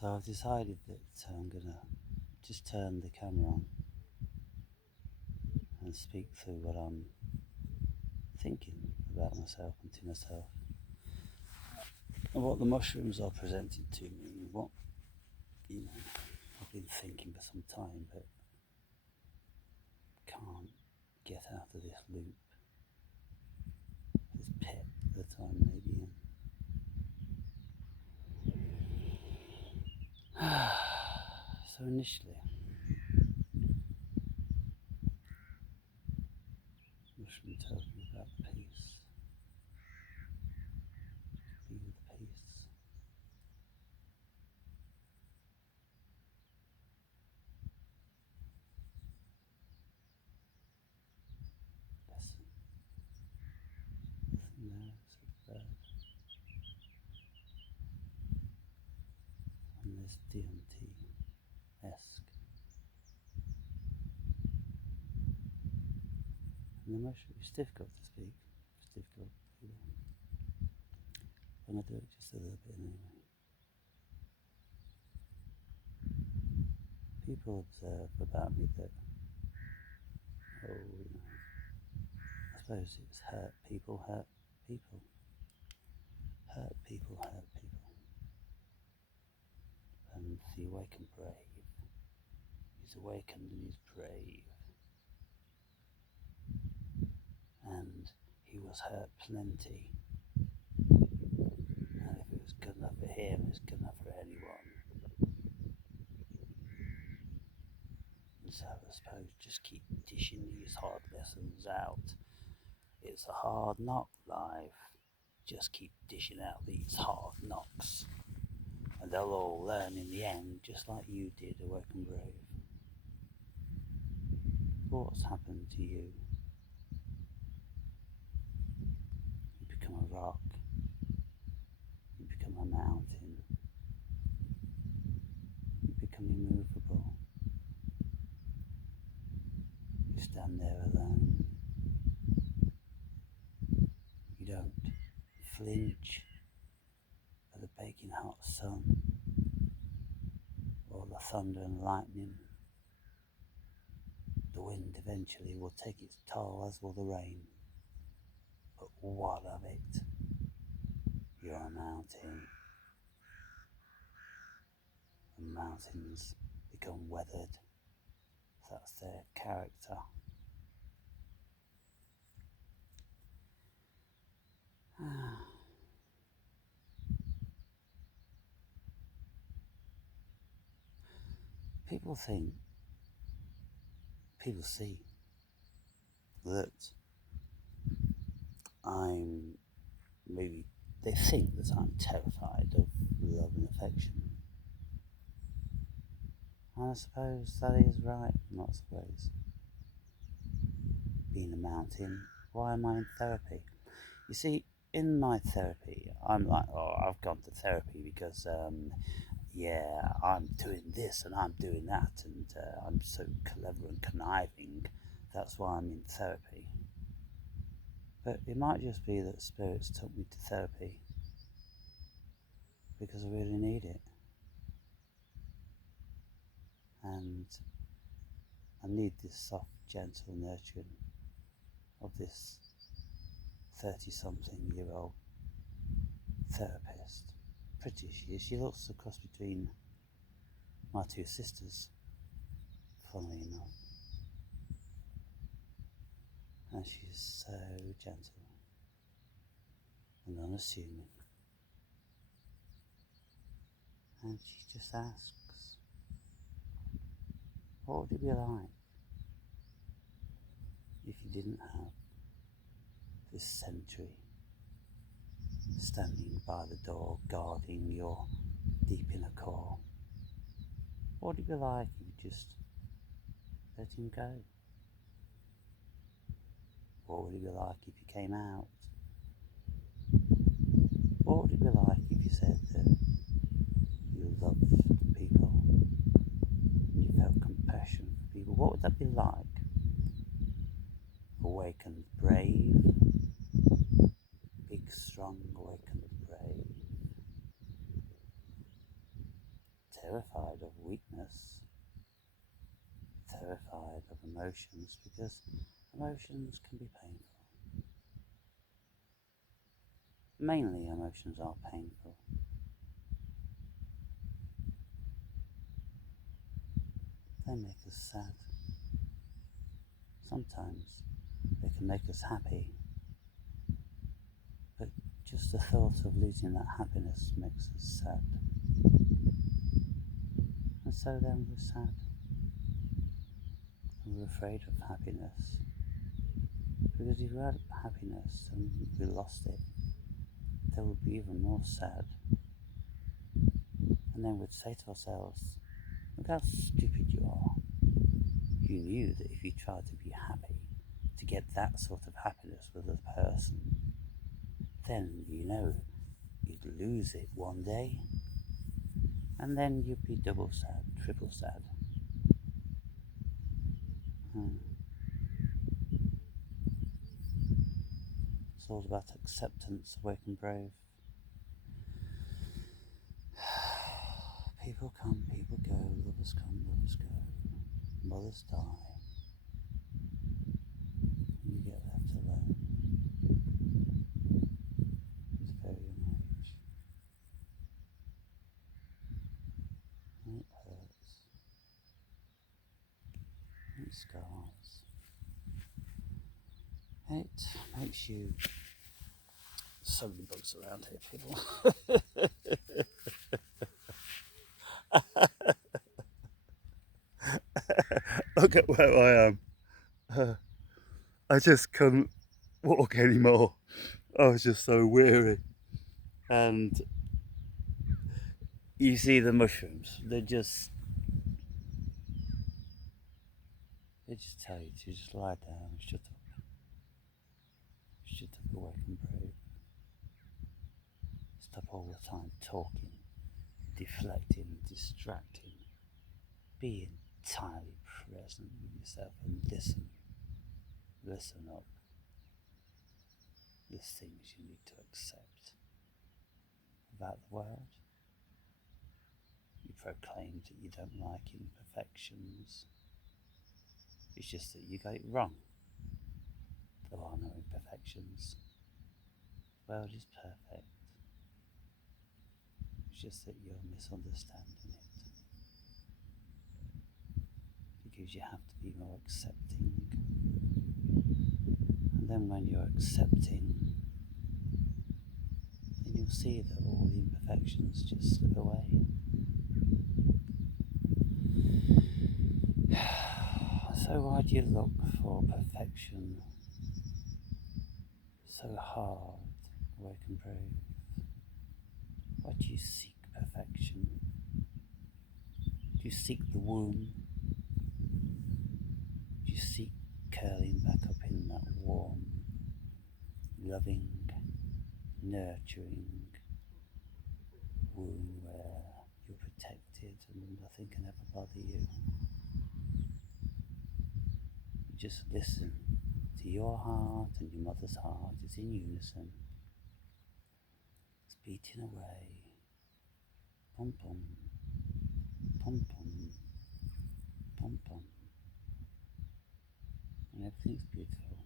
So I've decided that I'm going to just turn the camera on and speak through what I'm thinking about myself and to myself, and what the mushrooms are presented to me, what, I've been thinking for some time, but can't get out of this loop, this pit that I may be in. So initially, mushroom tells me about peace. Be with peace. Listen. Listen there, it's a bird. And there's DMT-esque. And the mushroom, it's difficult to speak. It's difficult. I'm going to do it just a little bit anyway. People observe about me that, I suppose it's hurt people, hurt people. Hurt people, hurt people. And the awakened brave. He's awakened and he's brave. And he was hurt plenty. And if it was good enough for him, it's good enough for anyone. And so I suppose just keep dishing these hard lessons out. It's a hard knock life. Just keep dishing out these hard knocks. And they'll all learn in the end, just like you did, Awakened Brave. What's happened to you? You become a rock. You become a mountain. You become immovable. You stand there alone. You don't flinch at the baking hot sun or the thunder and lightning. The wind eventually will take its toll, as will the rain. But what of it? You're a mountain. And mountains become weathered. That's their character. People see that they think that I'm terrified of love and affection. And I suppose that is right, not suppose. Being a mountain, why am I in therapy? You see, in my therapy, I'm like, I've gone to therapy because, I'm doing this and I'm doing that, and I'm so clever and conniving. That's why I'm in therapy. But it might just be that spirits took me to therapy because I really need it. And I need this soft, gentle nurturing of this 30-something-year-old therapist. Pretty she is. She looks a cross between my two sisters, funnily enough. And she's so gentle and unassuming. And she just asks, what would it be like if you didn't have this sentry standing by the door, guarding your deep inner core? What would it be like if you just let him go? What would it be like if you came out? What would it be like if you said that you loved people, you felt compassion for people? What would that be like? Awakened brave, big strong awakened brave, terrified of weakness, terrified of emotions, because emotions can be painful. Mainly emotions are painful. They make us sad. Sometimes they can make us happy, but just the thought of losing that happiness makes us sad. And so then we're sad. And we're afraid of happiness. Because if we had happiness and we lost it, then we'd be even more sad. And then we'd say to ourselves, look how stupid you are. You knew that if you tried to be happy, to get that sort of happiness with a person, then you know you'd lose it one day, and then you'd be double sad, triple sad. It's all about acceptance, awake and brave. People come, people go, lovers come, lovers go, mothers die, and you get left alone at a very young age. And it hurts, and it scars, and it makes you so many bugs around here, people. Look at where I am. I just couldn't walk anymore. I was just so weary. And you see the mushrooms, they just tell you to just lie down, shut up, awake and brave. Stop all the time talking, deflecting, distracting. Be entirely present with yourself and listen. Listen up. There's things you need to accept about the world. You proclaimed that you don't like imperfections. It's just that you got it wrong. There are no imperfections. The world is perfect. It's just that you're misunderstanding it. Because you have to be more accepting. And then when you're accepting, then you'll see that all the imperfections just slip away. So why do you look for perfection so hard, awake and brave? Why do you seek perfection? Do you seek the womb? Do you seek curling back up in that warm, loving, nurturing womb where you're protected and nothing can ever bother you? You just listen to your heart, and your mother's heart is in unison. It's beating away. Pum pum, pum pum, pum pum. And everything's beautiful.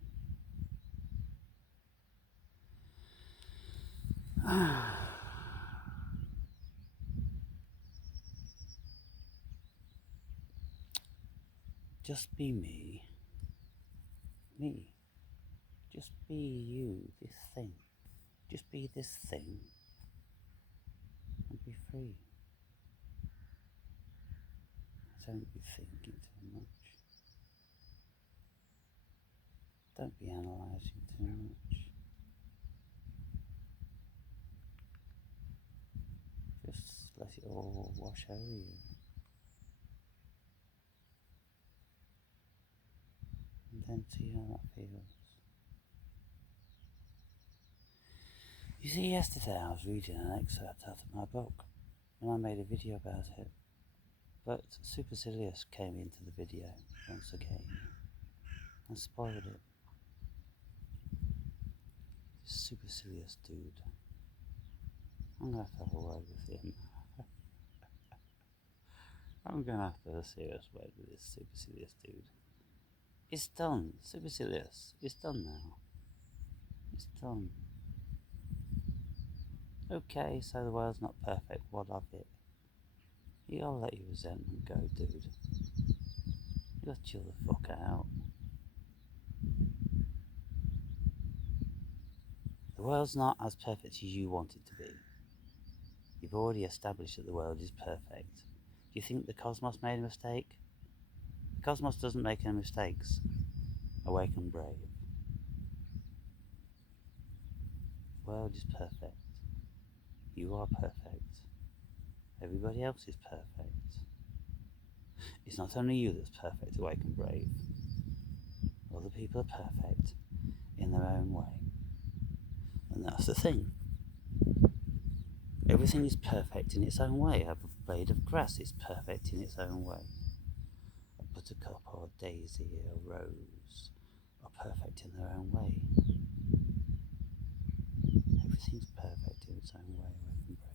Just be me. Me. Just be you, this thing. Just be this thing and be free. Don't be thinking too much. Don't be analysing too much. Just let it all wash over you. And then see how that feels. You see, yesterday I was reading an excerpt out of my book, and I made a video about it. But Supercilious came into the video once again and spoiled it. This supercilious dude. I'm going to have a word with him. I'm going to have to have a serious word with this supercilious dude. It's done. Supercilious. It's done now. It's done. Okay, so the world's not perfect. What of it? You gotta let your resentment go, dude. You gotta chill the fuck out. The world's not as perfect as you want it to be. You've already established that the world is perfect. Do you think the cosmos made a mistake? The cosmos doesn't make any mistakes. Awake and brave. The world is perfect. You are perfect. Everybody else is perfect. It's not only you that's perfect, awake and brave. Other people are perfect in their own way. And that's the thing. Everything is perfect in its own way. A blade of grass is perfect in its own way. A buttercup or a daisy or a rose are perfect in their own way. Everything's perfect in its own way, awake and brave.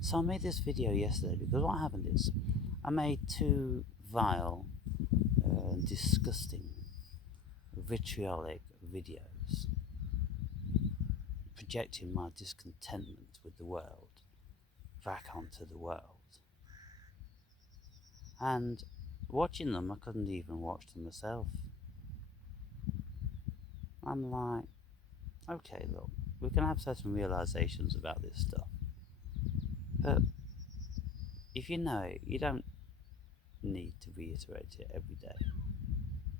So I made this video yesterday because what happened is I made 2 vile and disgusting vitriolic videos projecting my discontentment with the world back onto the world. And watching them, I couldn't even watch them myself. I'm like, okay, look, we can have certain realizations about this stuff, but if you know it, you don't need to reiterate it every day.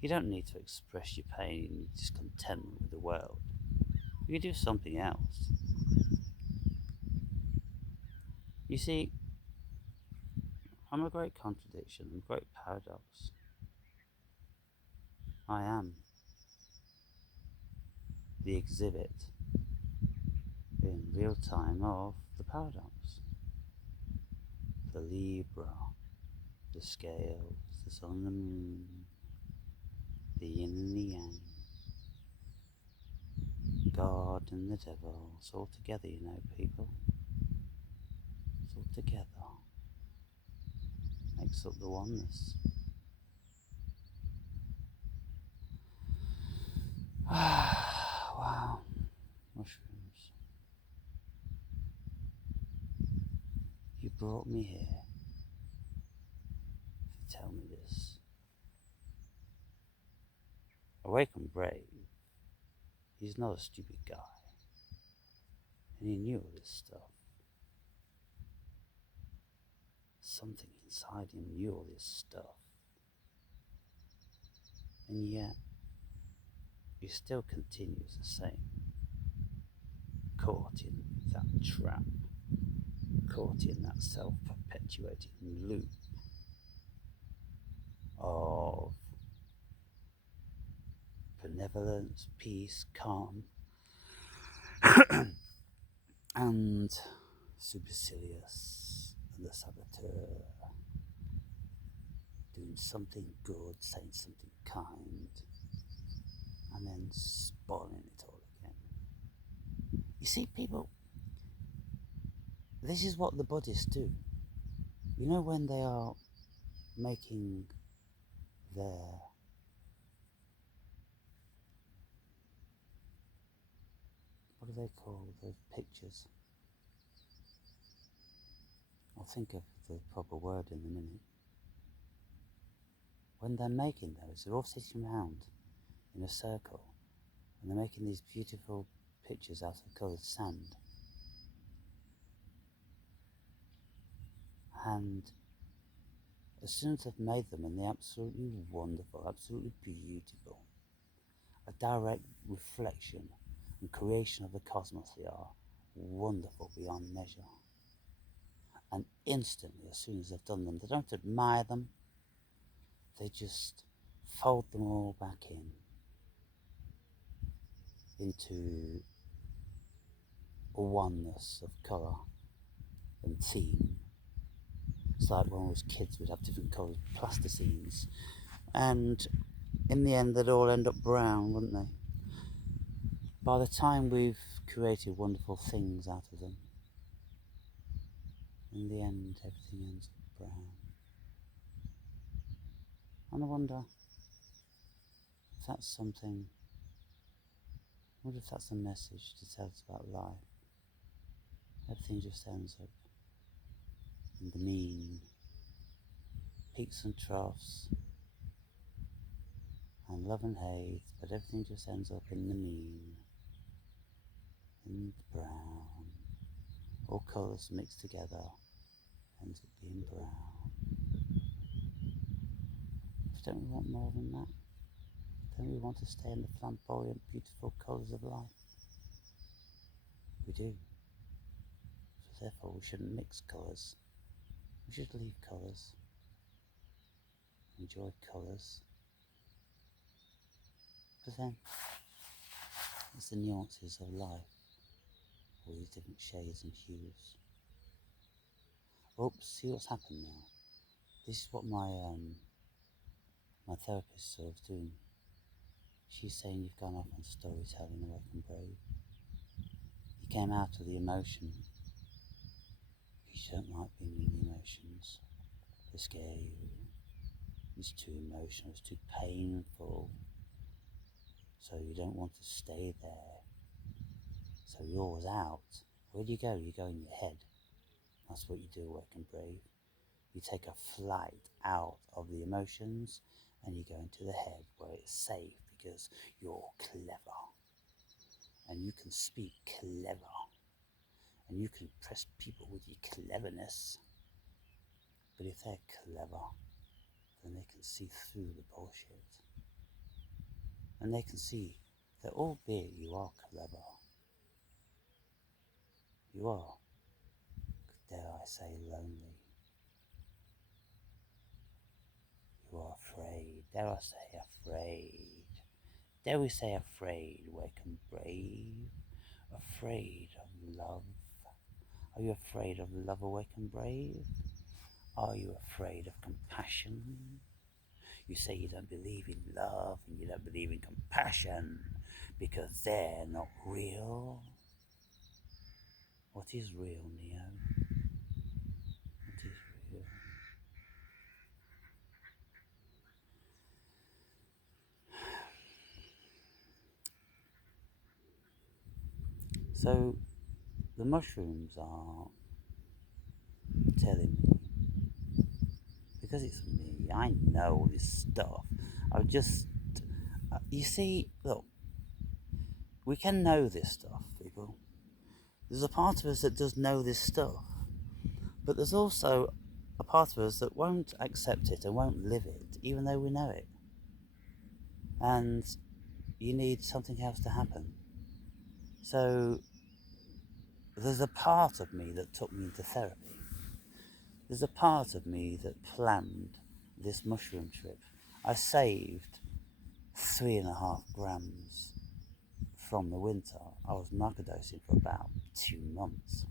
You don't need to express your pain and discontentment with the world. You can do something else. You see, I'm a great contradiction, I'm a great paradox. I am the exhibit in real time of the paradox. The Libra, the scales, the sun and the moon, the yin and the yang, God and the devil, it's all together, you know, people. It's all together. Makes up the oneness. Wow. Mushrooms. You brought me here to tell me this. Awake and brave. He's not a stupid guy. And he knew all this stuff. Something inside him knew all this stuff. And yet, he still continues the same. Caught in that trap. Caught in that self-perpetuating loop of benevolence, peace, calm, and supercilious, and the saboteur, doing something good, saying something kind, and then spoiling it all again. You see, people, this is what the Buddhists do. You know, when they are making their what do they call those pictures? I'll think of the proper word in a minute. When they're making those, they're all sitting around in a circle and they're making these beautiful pictures out of coloured sand. And as soon as they've made them, and they're absolutely wonderful, absolutely beautiful, a direct reflection and creation of the cosmos, they are wonderful beyond measure. And instantly, as soon as they've done them, they don't admire them, they just fold them all back into a oneness of colour and theme. It's like when we was kids, we'd have different coloured plasticines, and in the end they'd all end up brown, wouldn't they? By the time we've created wonderful things out of them, In the end, everything ends up brown. And I wonder if that's something, I wonder if that's a message to tell us about life. Everything just ends up in the mean, peaks and troughs, and love and hate, but everything just ends up in the mean, in the brown. All colours mixed together ends up being brown. But don't we want more than that? Don't we want to stay in the flamboyant, beautiful colours of life? We do. So therefore we shouldn't mix colours. We should leave colours. Enjoy colours. But then, it's the nuances of life. All these different shades and hues. Oops, see what's happened now? This is what my therapist sort of doing. She's saying you've gone off on storytelling, awake and brave. You came out of the emotion. You don't like being in the emotions. They scare you. It's too emotional, it's too painful. So you don't want to stay there. So you're always out. Where do you go? You go in your head. That's what you do, awake and brave. You take a flight out of the emotions and you go into the head where it's safe because you're clever. And you can speak clever. And you can impress people with your cleverness. But if they're clever, then they can see through the bullshit. And they can see that albeit you are clever, you are, dare I say, lonely. You are afraid, dare I say afraid. Dare we say afraid, wake and brave? Afraid of love. Are you afraid of love, awake and brave? Are you afraid of compassion? You say you don't believe in love and you don't believe in compassion because they're not real. What is real, Neo? What is real? So, the mushrooms are telling me, because it's me, I know all this stuff. I've just, you see, look, we can know this stuff, people. There's a part of us that does know this stuff, but there's also a part of us that won't accept it and won't live it, even though we know it. And you need something else to happen. So there's a part of me that took me into therapy. There's a part of me that planned this mushroom trip. I saved 3.5 grams from the winter. I was microdosing for about 2 months.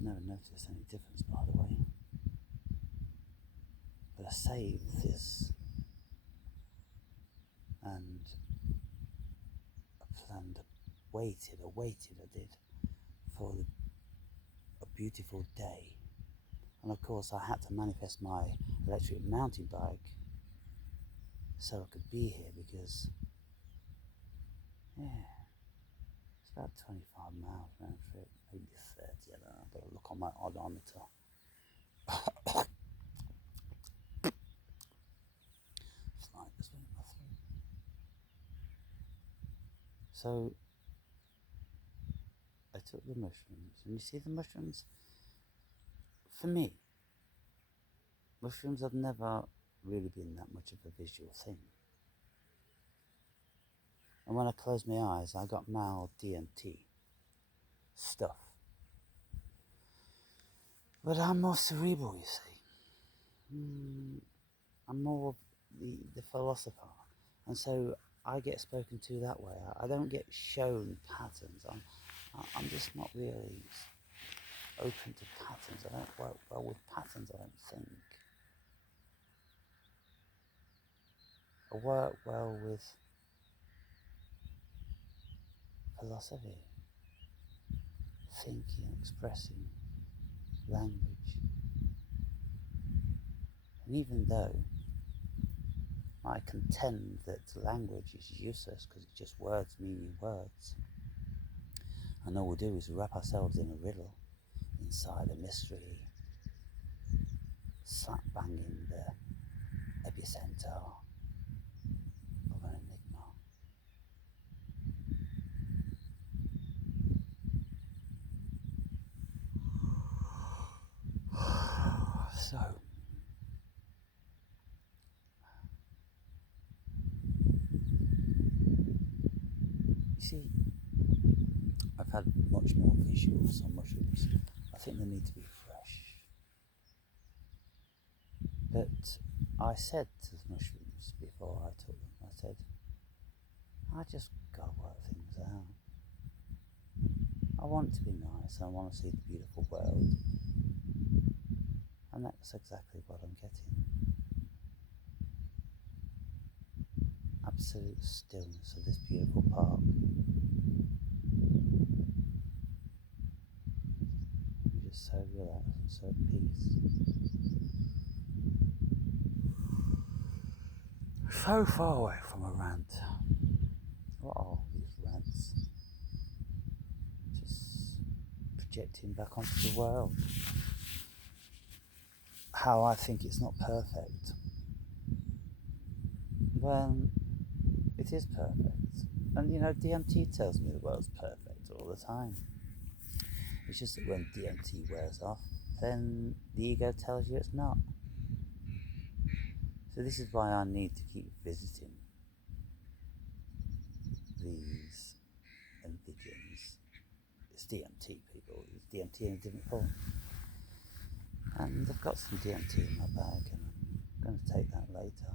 Never noticed any difference, by the way. But I saved this, and I planned, I waited, I did, for a beautiful day. And of course I had to manifest my electric mountain bike so I could be here because, yeah, it's about 25 miles round trip, maybe 30, I don't know, I've got to look on my odometer. It's like this one in my throat. So I took the mushrooms, and you see the mushrooms, for me, mushrooms have never really been that much of a visual thing. And when I closed my eyes, I got mild DMT stuff. But I'm more cerebral, you see. I'm more of the philosopher. And so I get spoken to that way. I don't get shown patterns. I'm just not really open to patterns. I don't work well with patterns, I don't think. I work well with philosophy, thinking, expressing. language. And even though I contend that language is useless because it's just words meaning words, and all we do is wrap ourselves in a riddle inside a mystery, slap bang in the epicenter of an enigma. So, you see, I've had much more visuals on mushrooms. I think they need to be fresh. But I said to the mushrooms before I took them, I said, I just gotta work things out. I want it to be nice, I want to see the beautiful world. And that's exactly what I'm getting. Absolute stillness of this beautiful park. You're just so relaxed and so at peace. So far away from a rant. What are these rants? Just projecting back onto the world. How I think it's not perfect. When it is perfect. And you know, DMT tells me the world's perfect all the time. It's just that when DMT wears off, then the ego tells you it's not. So this is why I need to keep visiting these individuals. It's DMT people, it's DMT in a different form. And I've got some DMT in my bag and I'm going to take that later.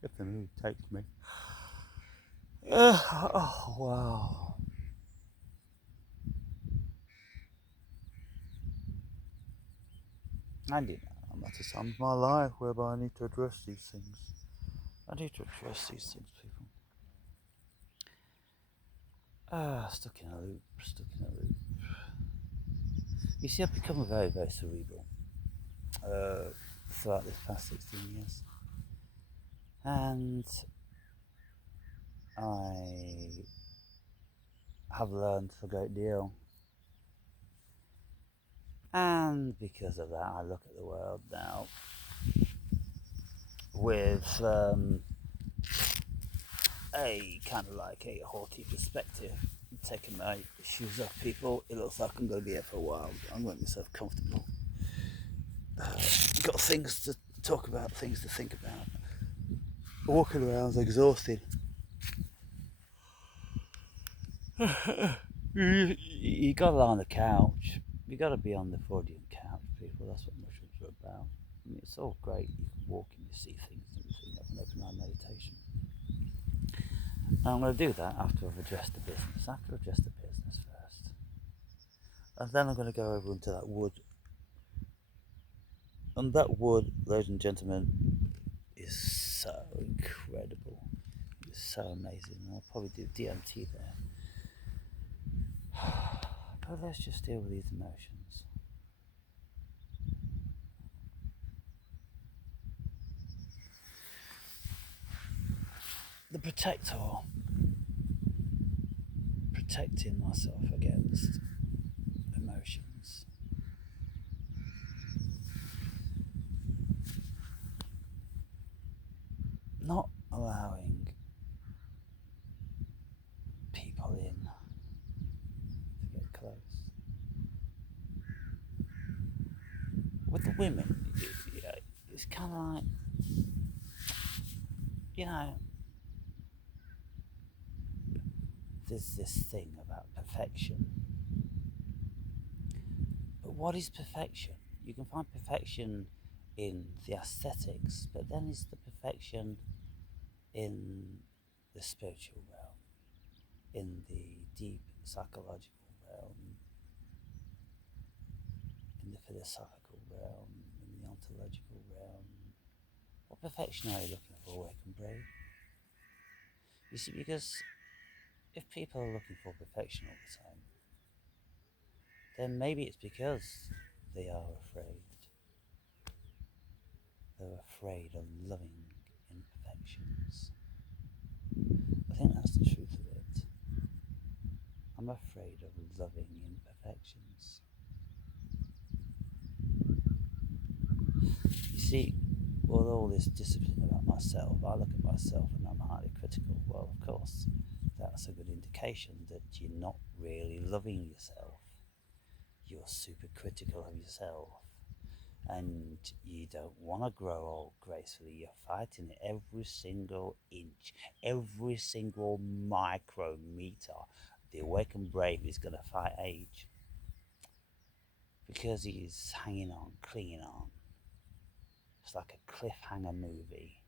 If the mood takes me. Oh, wow. And you know, I'm at a time of my life whereby I need to address these things. I need to address these things, people. Stuck in a loop. You see, I've become very, very cerebral throughout this past 16 years. And I have learned a great deal. And because of that, I look at the world now with a kind of like a haughty perspective. Taking my shoes off, people. It looks like I'm going to be here for a while. I'm getting myself comfortable. Got things to talk about, things to think about. Walking around is exhausting. You got to lie on the couch. You got to be on the Freudian couch, people. That's what mushrooms are about. I mean, it's all great. You can walk and you see things and everything. Have an open eye meditation. And I'm going to do that after I've addressed the business. After I've addressed the business first. And then I'm going to go over into that wood. And that wood, ladies and gentlemen, is so incredible. It's so amazing. I'll probably do DMT there. But let's just deal with these emotions. The protector, protecting myself against emotions. Not allowing people in to get close. With the women, it's kind of like, you know, there's this thing about perfection. But what is perfection? You can find perfection in the aesthetics, but then is the perfection in the spiritual realm, in the deep psychological realm, in the philosophical realm, in the ontological realm? What perfection are you looking for, Wake and Brave? You see, because if people are looking for perfection all the time, then maybe it's because they are afraid. They're afraid of loving imperfections. I think that's the truth of it. I'm afraid of loving imperfections. You see, with all this discipline about myself, I look at myself and I'm highly critical. Well, of course, that's a good indication that you're not really loving yourself. You're super critical of yourself. And you don't want to grow old gracefully. You're fighting it every single inch, every single micrometer. The awakened brave is going to fight age because he's hanging on, clinging on. It's like a cliffhanger movie,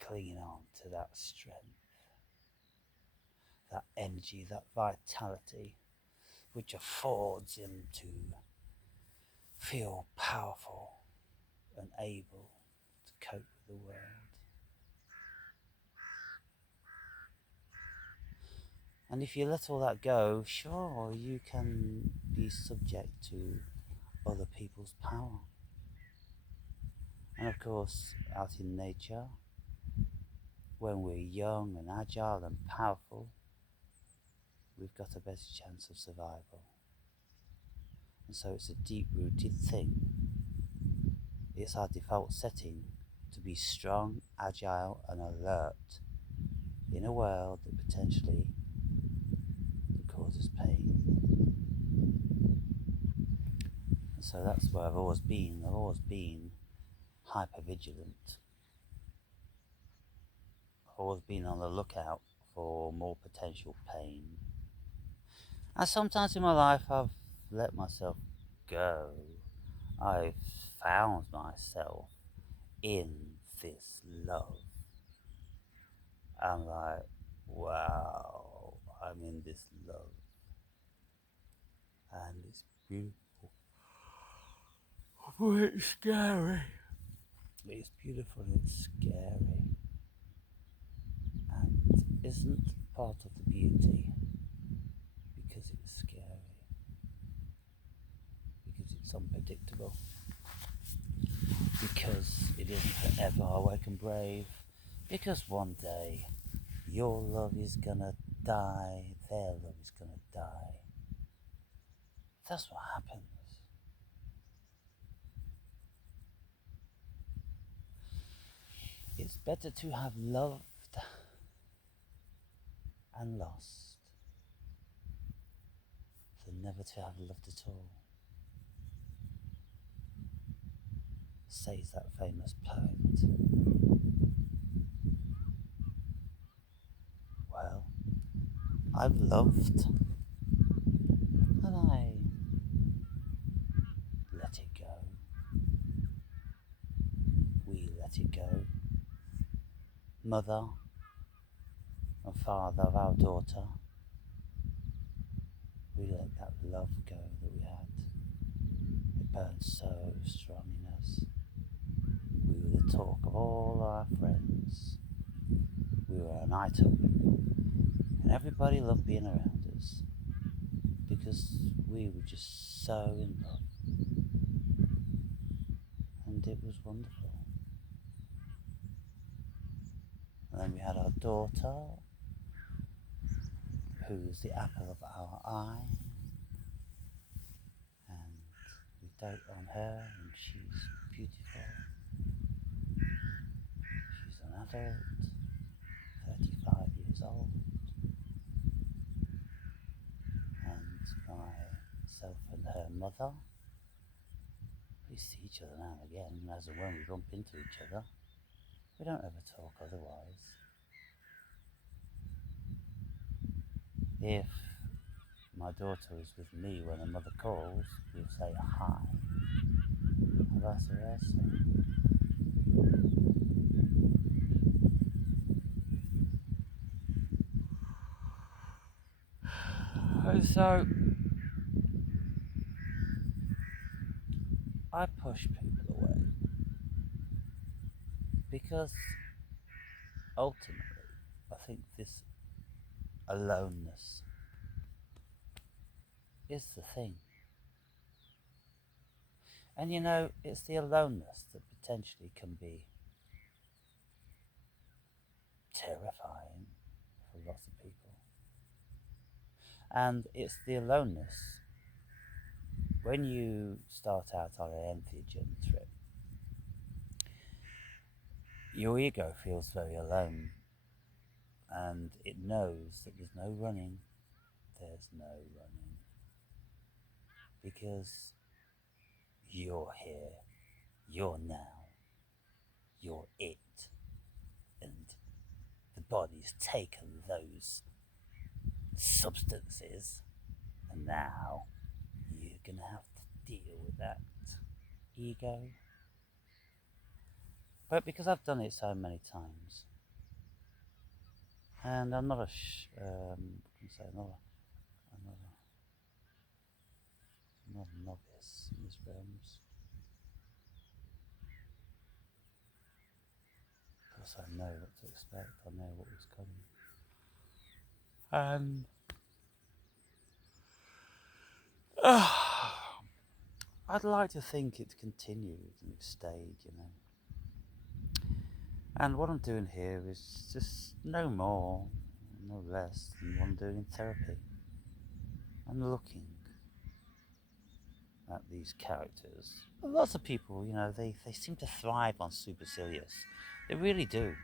clinging on to that strength, that energy, that vitality, which affords him to feel powerful and able to cope with the world. And if you let all that go, sure, you can be subject to other people's power. And of course, out in nature, when we're young and agile and powerful, we've got a better chance of survival. And so it's a deep-rooted thing. It's our default setting to be strong, agile and alert in a world that potentially causes pain. And so that's where I've always been. I've always been hypervigilant. I've always been on the lookout for more potential pain. And sometimes in my life I've let myself go. I've found myself in this love. I'm like, wow, I'm in this love. And it's beautiful. Oh, it's scary. It's beautiful and it's scary. And isn't part of the beauty because it's scary. Because it's unpredictable. Because it isn't forever awake and brave. Because one day your love is gonna die, their love is gonna die. That's what happens. It's better to have loved and lost than never to have loved at all, says that famous poet. Well, I've loved and I let it go. We let it go. Mother and father of our daughter, we let that love go that we had. It burned so strong in us. We were the talk of all our friends. We were an item, and everybody loved being around us because we were just so in love, and it was wonderful. And then we had our daughter, who's the apple of our eye, and we dote on her, and she's beautiful. She's an adult, 35 years old, and myself and her mother, we see each other now and again, as and when we bump into each other. We don't ever talk otherwise. If my daughter is with me when her mother calls, we'll say hi, and vice versa. And so I push people away because ultimately I think this aloneness is the thing. And you know, it's the aloneness that potentially can be terrifying for lots of people. And it's the aloneness when you start out on an entheogen trip, your ego feels very alone and it knows that there's no running. There's no running because you're here, you're now, you're it, and the body's taken those substances and now you're gonna have to deal with that ego. But because I've done it so many times, and I'm not not a novice in these realms. Because I know what to expect, I know what was coming. And I'd like to think it continued and it stayed, you know. And what I'm doing here is just no more, no less than what I'm doing in therapy. I'm looking at these characters. Lots of people, you know, they seem to thrive on supercilious. They really do.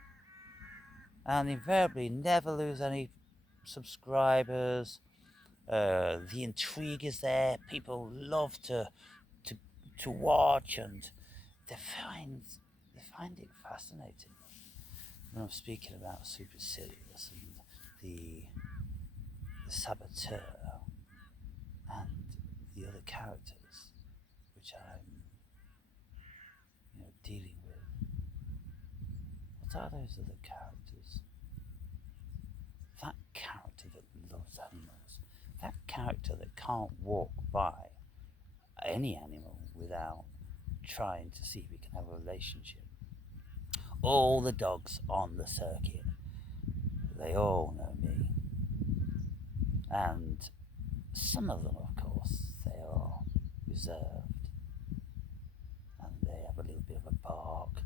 And invariably never lose any subscribers. The intrigue is there. People love to watch, and they find it fascinating when I'm speaking about supercilious and the Sabotur and the other characters which I'm dealing with. What are those other characters? That character that loves animals. That character that can't walk by any animal without trying to see if we can have a relationship. All the dogs on the circuit, they all know me. And some of them, of course, they are reserved and they have a little bit of a bark.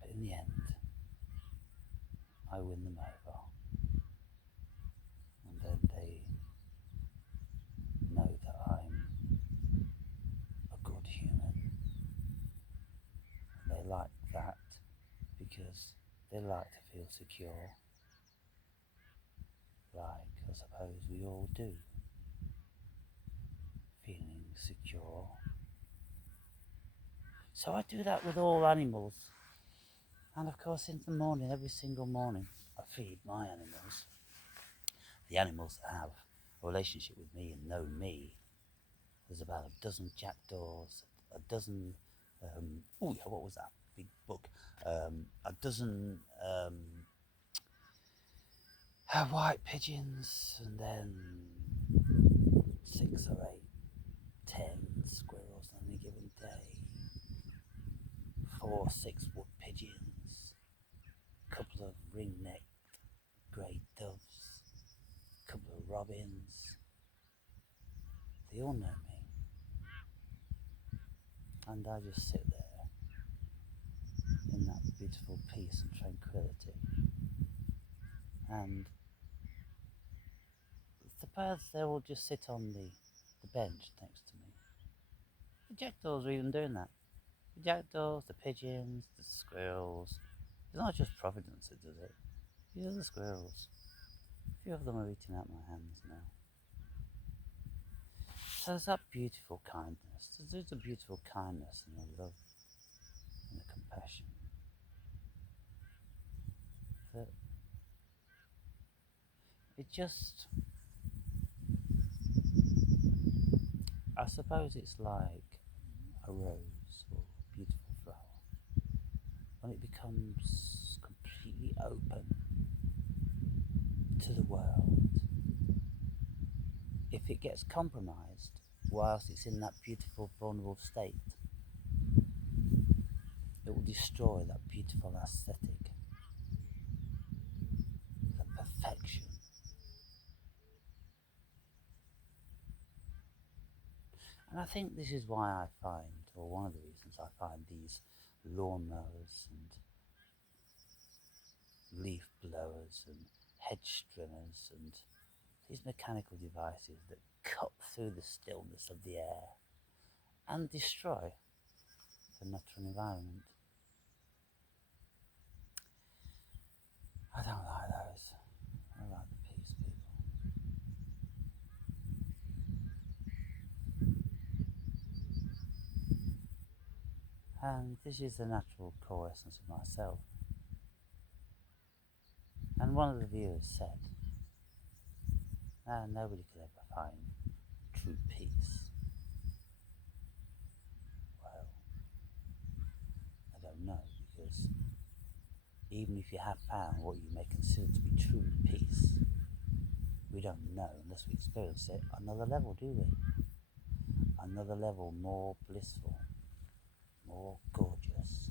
But in the end, I win them over. And then they know that I'm a good human. And they like that because they like to feel secure. Like I suppose we all do. Feeling secure. So I do that with all animals. And of course in the morning, every single morning, I feed my animals. The animals that have a relationship with me and know me. There's about a dozen jackdaws, a dozen, what was that big book? A dozen white pigeons, and then 6 or 8, 10 squirrels on any given day, 4 or 6 wood pigeons, a couple of ring-necked grey doves, a couple of robins. They all know me. And I just sit there in that beautiful peace and tranquility. And the birds, they all just sit on the bench next to me. The jackdaws are even doing that. The jackdaws, the pigeons, the squirrels. It's not just Providence that does it. These are the squirrels. A few of them are eating out my hands now. So there's that beautiful kindness. There's a beautiful kindness and a love and a compassion that it just, I suppose it's like a rose or a beautiful flower. When it becomes completely open to the world, if it gets compromised whilst it's in that beautiful vulnerable state, it will destroy that beautiful aesthetic, the perfection. And I think this is why I find, or one of the reasons I find these lawnmowers and leaf blowers and hedge trimmers and these mechanical devices that cut through the stillness of the air and destroy the natural environment. I don't like those. I like the peace, people. And this is the natural core essence of myself. And one of the viewers said, nobody could ever find true peace. Well, I don't know, because even if you have found what you may consider to be true peace, we don't know unless we experience it another level, do we? Another level more blissful, more gorgeous.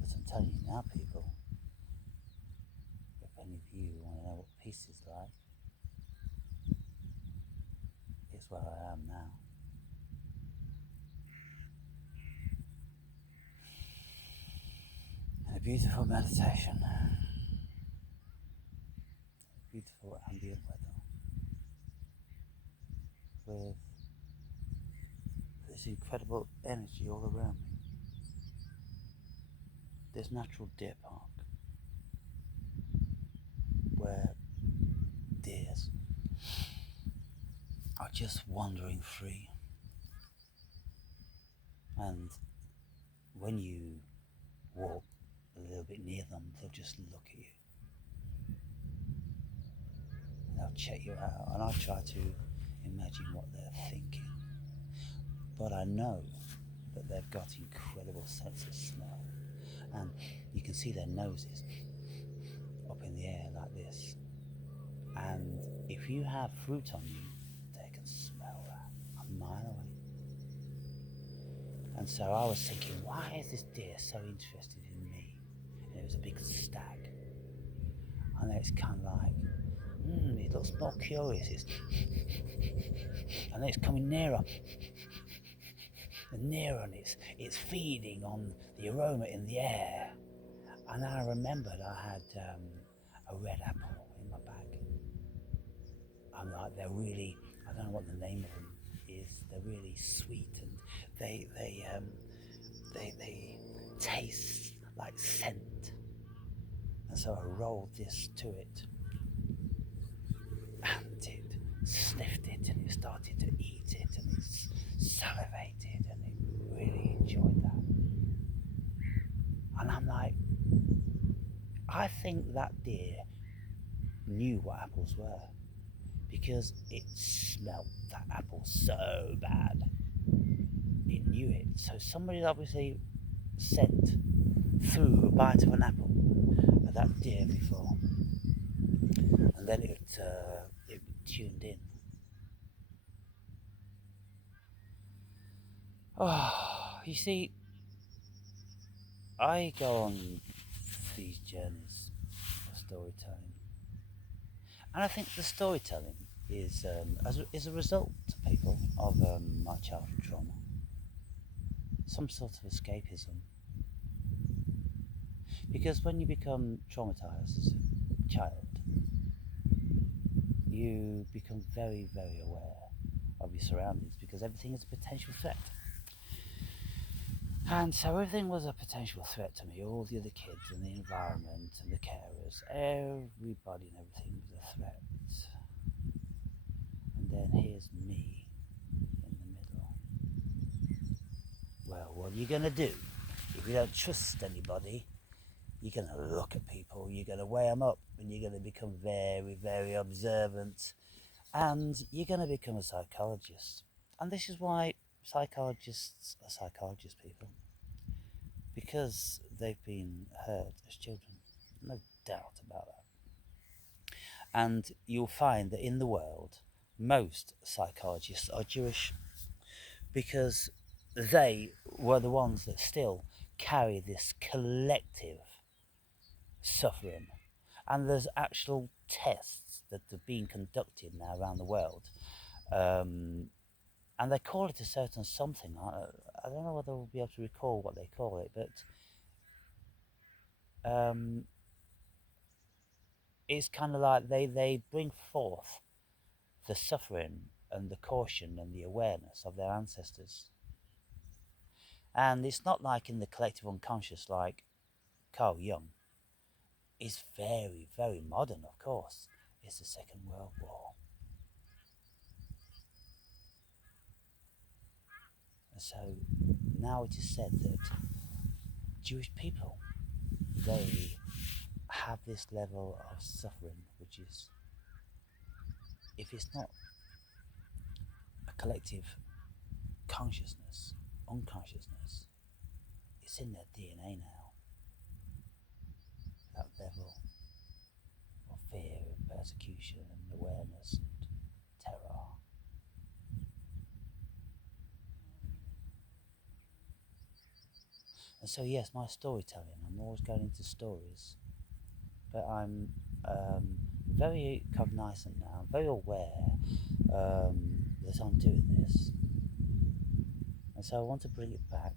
But I'm telling you now, people, if any of you want to know what peace is like, it's where I am now. In a beautiful meditation, beautiful ambient weather, with this incredible energy all around me. This natural deer park, where deers are just wandering free. And when you walk a little bit near them, they'll just look at you. They'll check you out, and I try to imagine what they're thinking. But I know that they've got incredible sense of smell, and you can see their noses up in the air like this. And if you have fruit on you, they can smell that a mile away. And so I was thinking, why is this deer so interested in me? And it was a big stag. And it's kind of like, it looks more curious. And then it's coming nearer. And nearer, and it's feeding on the aroma in the air. And I remembered I had a red apple in my bag. I'm like, they're really, I don't know what the name of them is. They're really sweet, and they taste like scent. And so I rolled this to it, and it sniffed it, and it started to eat it, and it salivated, and it really enjoyed that. And I'm like, I think that deer knew what apples were, because it smelt that apple so bad. It knew it. So somebody obviously sent through a bite of an apple at that deer before, and then it tuned in. Oh, you see, I go on these journeys of storytelling, and I think the storytelling is a result, people, of my childhood trauma, some sort of escapism. Because when you become traumatized as a child, you become very, very aware of your surroundings, because everything is a potential threat. And so everything was a potential threat to me. All the other kids and the environment and the carers, everybody and everything was a threat. And then here's me in the middle. Well, what are you going to do? If you don't trust anybody, you're going to look at people, you're going to weigh them up, and you're going to become very, very observant, and you're going to become a psychologist. And this is why psychologists are psychologists, people, because they've been hurt as children, no doubt about that. And you'll find that in the world, most psychologists are Jewish, because they were the ones that still carry this collective suffering. And there's actual tests that are being conducted now around the world, and they call it a certain something. I don't know whether we'll be able to recall what they call it, but it's kind of like they bring forth the suffering and the caution and the awareness of their ancestors. And it's not like in the collective unconscious, like Carl Jung is very, very modern, of course. It's the Second World War. And so now it is said that Jewish people, they have this level of suffering, which is, if it's not a collective consciousness, unconsciousness, it's in their DNA now. That level of fear and persecution and awareness and terror. And so yes, my storytelling, I'm always going into stories, but I'm very cognizant now, very aware that I'm doing this. And so I want to bring it back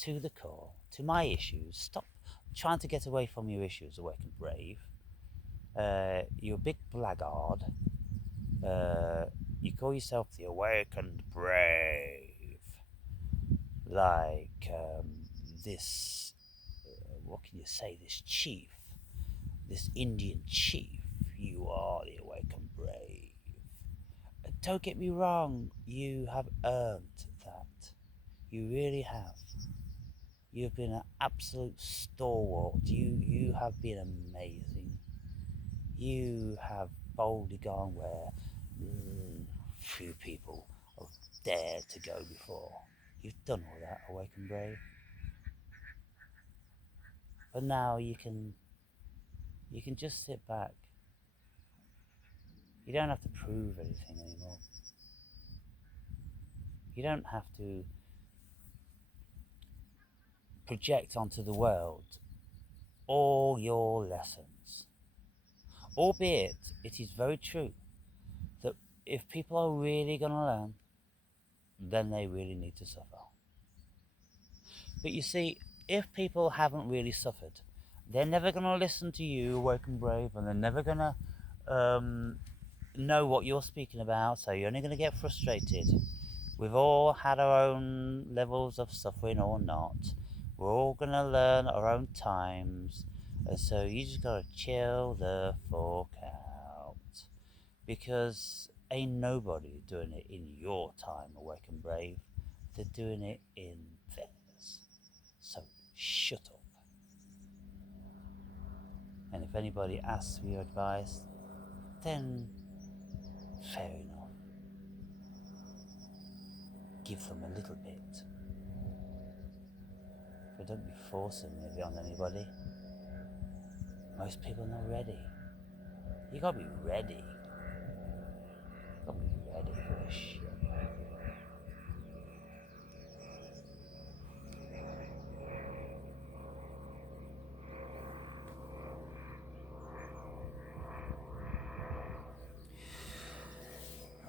to the core, to my issues. Stop trying to get away from your issues, Awake and Brave. You're a big blackguard. You call yourself the Awakened Brave. Like this, what can you say, this chief, this Indian chief. You are the Awakened Brave. Don't get me wrong, you have earned that. You really have. You've been an absolute stalwart. You have been amazing. You have boldly gone where few people have dared to go before. You've done all that, Awake and Brave. But now you can just sit back. You don't have to prove anything anymore. You don't have to project onto the world all your lessons. Albeit, it is very true that if people are really going to learn, then they really need to suffer. But you see, if people haven't really suffered, they're never going to listen to you, Awake and Brave, and they're never going to know what you're speaking about, so you're only going to get frustrated. We've all had our own levels of suffering or not. We're all going to learn our own times. And so you just got to chill the fuck out. Because ain't nobody doing it in your time, Awake and Brave. They're doing it in theirs. So shut up. And if anybody asks for your advice, then fair enough. Give them a little bit. But don't be forcing it on anybody. Most people are not ready. You gotta be ready. You gotta be ready for this shit.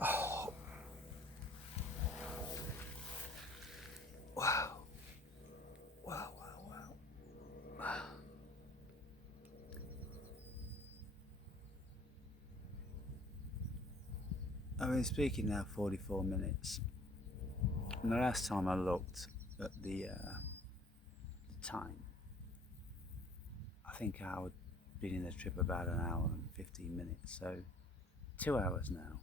Oh. Wow. Wow, wow, wow. I've been speaking now 44 minutes. And the last time I looked at the time, I think I would been in the trip about an hour and 15 minutes. So 2 hours now.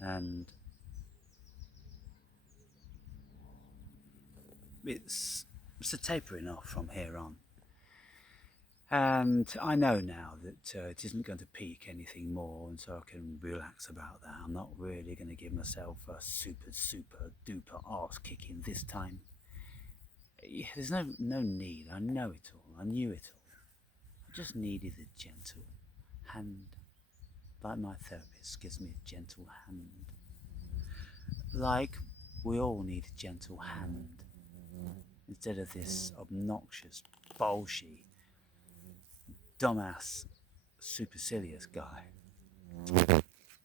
And it's a tapering off from here on. And I know now that it isn't going to peak anything more, and so I can relax about that. I'm not really going to give myself a super duper arse kicking this time. There's no need. I know it all. I knew it all. I just needed a gentle hand, like my therapist gives me a gentle hand. Like we all need a gentle hand instead of this obnoxious bullshit dumbass supercilious guy.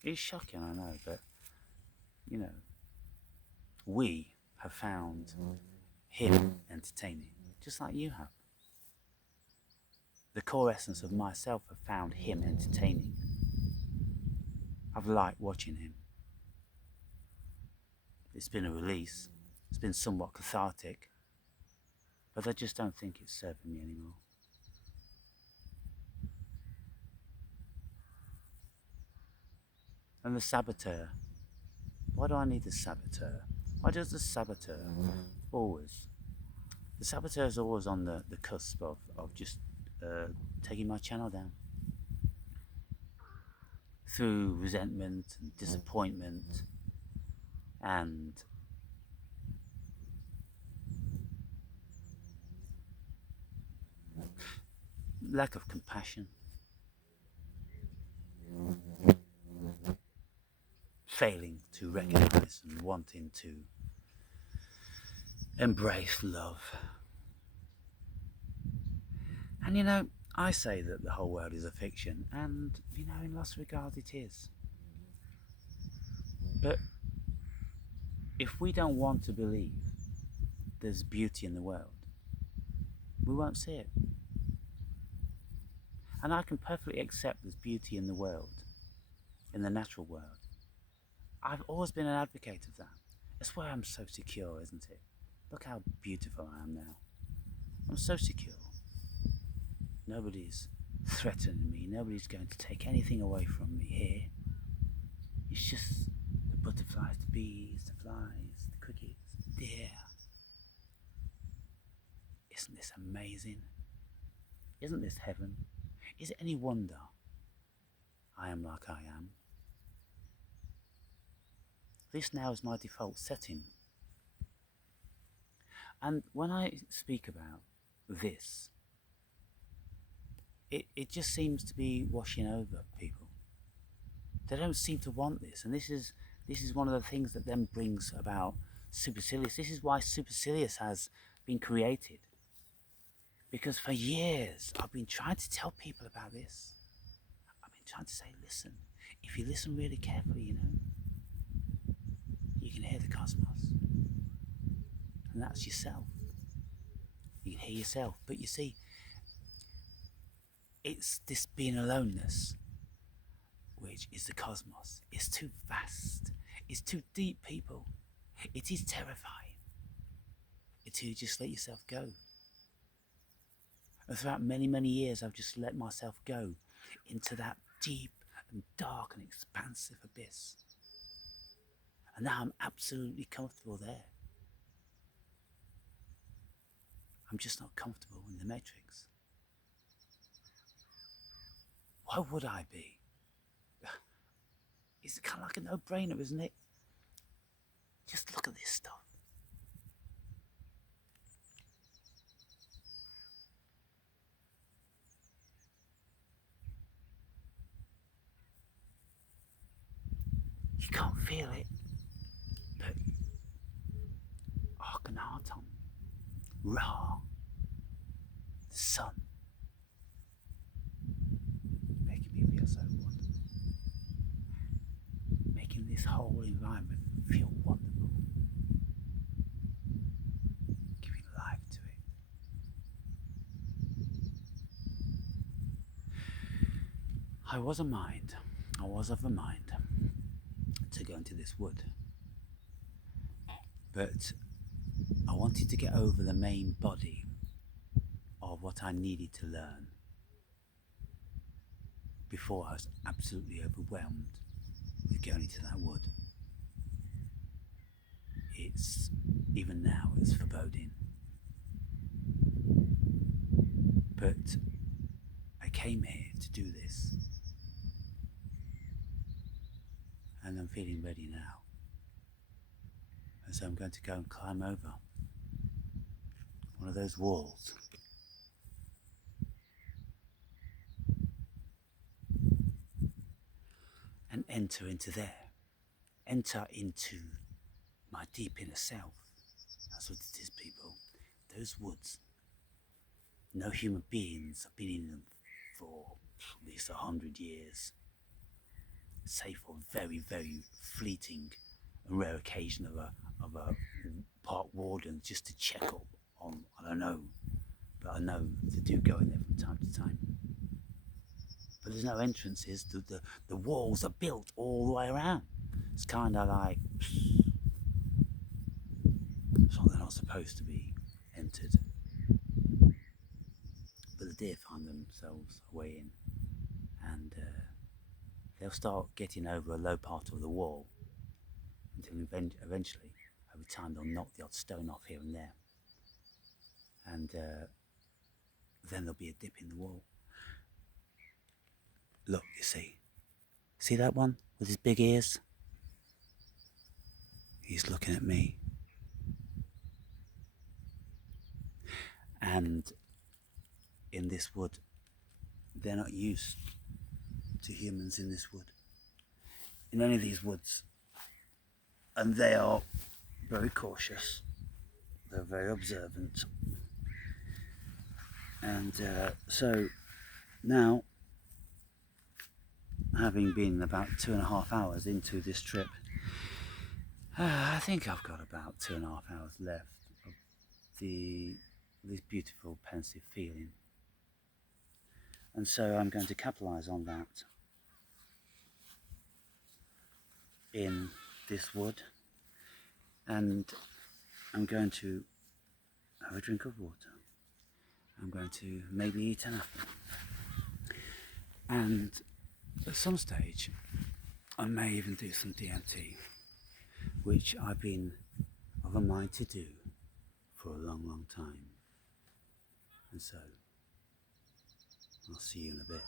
It's shocking, I know, but you know, we have found him entertaining, just like you have. The core essence of myself have found him entertaining. I've liked watching him. It's been a release. It's been somewhat cathartic. But I just don't think it's serving me anymore. And the Sabotur. Why do I need the Sabotur? Why does the Sabotur always... The Saboteur is always on the cusp of just taking my channel down. Through resentment and disappointment and lack of compassion. Failing to recognize and wanting to embrace love. And you know, I say that the whole world is a fiction, and you know, in lots of regards it is. But if we don't want to believe there's beauty in the world, we won't see it. And I can perfectly accept there's beauty in the world, in the natural world. I've always been an advocate of that. That's why I'm so secure, isn't it? Look how beautiful I am now. I'm so secure. Nobody's threatening me. Nobody's going to take anything away from me here. It's just the butterflies, the bees, the flies, the crickets, the deer. Isn't this amazing? Isn't this heaven? Is it any wonder I am like I am? This now is my default setting. And when I speak about this, it just seems to be washing over people. They don't seem to want this, and this is one of the things that then brings about supercilious. This is why supercilious has been created. Because for years I've been trying to tell people about this. I've been trying to say, listen, if you listen really carefully, you know, you can hear the cosmos. And that's yourself. You can hear yourself. But you see, it's this being aloneness, which is the cosmos. It's too vast. It's too deep, people. It is terrifying. To just let yourself go. And throughout many, many years, I've just let myself go into that deep and dark and expansive abyss. And now I'm absolutely comfortable there. I'm just not comfortable in the matrix. Why would I be? It's kind of like a no-brainer, isn't it? Just look at this stuff. You can't feel it, but Akhenaten, Ra, the sun, making me feel so wonderful, making this whole environment feel wonderful, giving life to it. I was of a mind to go into this wood, but I wanted to get over the main body of what I needed to learn before I was absolutely overwhelmed with going into that wood. Even now it's foreboding, but I came here to do this, and I'm feeling ready now. And so I'm going to go and climb over one of those walls. And enter into there. Enter into my deep inner self. That's what it is, people. Those woods. No human beings have been in them for at least 100 years. Save for very, very fleeting rare occasion of a park warden just to check up on, I don't know, but I know they do go in there from time to time. But there's no entrances. The walls are built all the way around. It's kind of like, so they're not supposed to be entered. But the deer find themselves a way in, and they'll start getting over a low part of the wall until eventually, over time, they'll knock the odd stone off here and there. And then there'll be a dip in the wall. Look, you see that one with his big ears? He's looking at me. And in this wood, they're not used to humans in this wood, in any of these woods, and they are very cautious. They're very observant. And so now, having been about 2.5 hours into this trip, I think I've got about 2.5 hours left of this beautiful pensive feeling. And so I'm going to capitalise on that in this wood, and I'm going to have a drink of water. I'm going to maybe eat an apple, and at some stage I may even do some DMT, which I've been of a mind to do for a long time. And so I'll see you in a bit.